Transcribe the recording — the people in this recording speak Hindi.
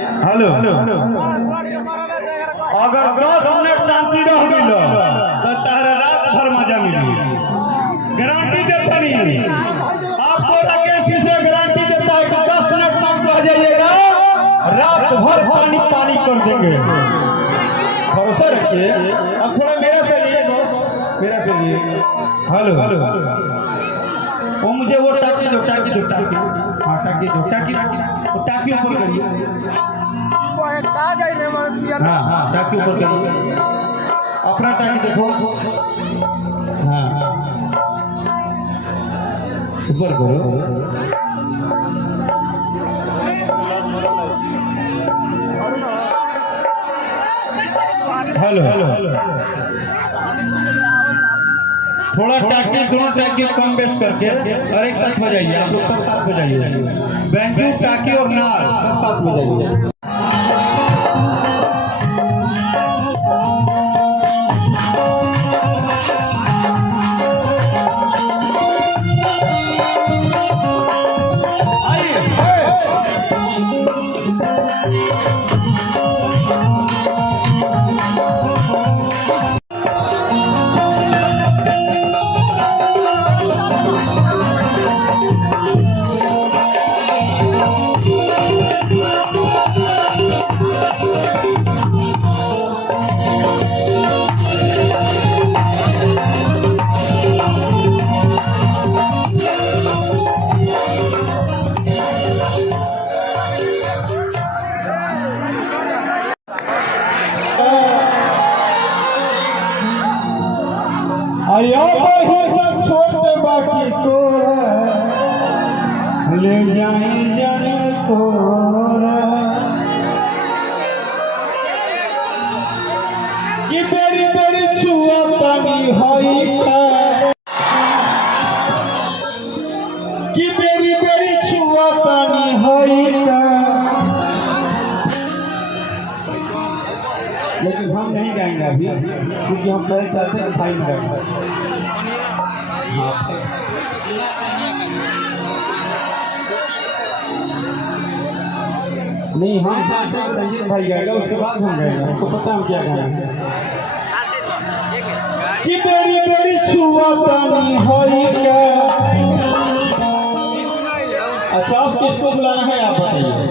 हेलो अगर 10 मिनट शांति रह गई तो तारा रात भर मजा मिली। गारंटी देता नहीं आपको, राकेश मिश्रा गारंटी देता है कि 10 मिनट शांत रह जाइएगा, रात भर पानी पानी कर देंगे। भरोसा रखिए। अब थोड़ा मेरा से लिए, मेरा से लिए। हेलो वो मुझे वो टाकी दो, टाकी दो, टाकी। हाँ टाकी दो, टाकी टाकी ऊपर करिए। हाँ हाँ टाकी ऊपर करिए, अपना टाकी देखो। हाँ ऊपर करो। हेलो थोड़ा टाकी, दोनों टाकी कम बेस करके और एक साथ हो जाइए। आप लोग सब साथ हो जाइए। बैंजू टाकी और नाल सब साथ हो जाइए। छोटे बाकी को ले जाए जाने को कि बेरी बेरी छुआ पानी होई कि बेरी बेरी छुआ पानी होई। लेकिन हम नहीं गाएंगे अभी, क्योंकि हम पहले चाहते हैं फाइन गाएंगे। नहीं हम चाहते हैं रंजीत भाई गाएगा, उसके बाद हम गाएंगे। आपको पता हम क्या गाएंगे? कि बेरी बेरी छुआ पानी होई का। अच्छा आप किसको बुलाना है आप बताइए।